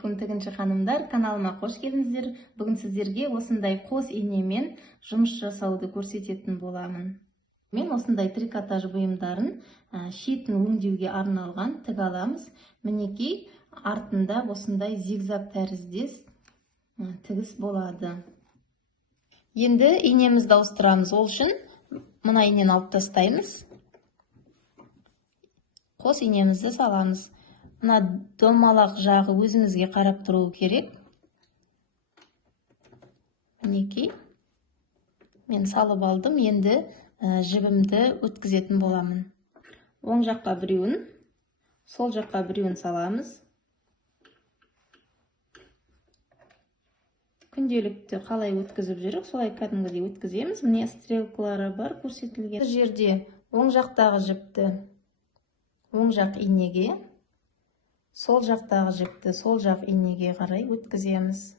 Ассалаумағалейкум тігінші ханымдар, каналыма қош келдіңіздер. Бүгін сіздерге осындай қос инемен жұмыс жасауды көрсететін боламын. Мен осындай трикотаж бұйымдарын шетін өңдеуге арналған тіге аламыз. Мінекей, артында осындай зигзаг тәріздес тігіс болады. Енді инемізді ауыстырамыз. Ол үшін мына инені алып тастаймыз. Қос инемізді саламыз. Мына домалақ жағы өзіңізге қарап тұру керек. Мінекей, мен салып алдым. Енді жібімді өткізетін боламын. Оң жаққа біреуін, сол жаққа біреуін саламыз. Күнделікті қалай өткізіп жүрік, солай кәдімгідей өткіземіз. Міне стрелкалары бар көрсетілген. Бұл жерде оң жақтағы жіпті оң жақ инеге, сол жақтағы жіпті сол жақ инеге қарай өткіземіз.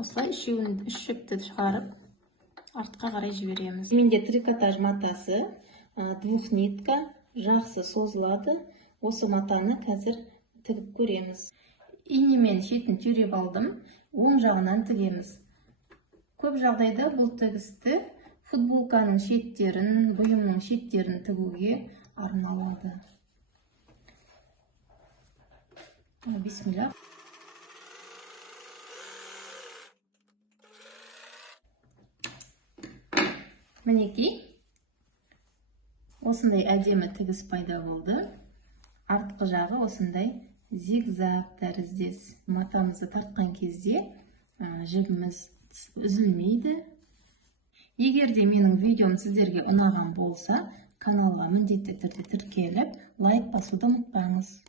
Осылай үш жіпті шығарып, артқа қарай жібереміз. Менде трикотаж матасы, двухнитка, жақсы созылады. Осы матаны қазір тігіп көреміз. Инемен шетін түйреп алдым, оң жағынан тігеміз. Көп жағдайда бұл тігісті футболканың шеттерін, бұйымның шеттерін тігуге арналады. Бисмилля. Мінекей, осындай әдемі тігіс пайда болды. Артқы жағы осындай зигзаг тәріздес. Матамызды тартқан кезде жібіміз үзілмейді. Егер де менің видеом сіздерге ұнаған болса, каналға міндетті түрде тіркеліп, лайк басуды ұмытпаңыз.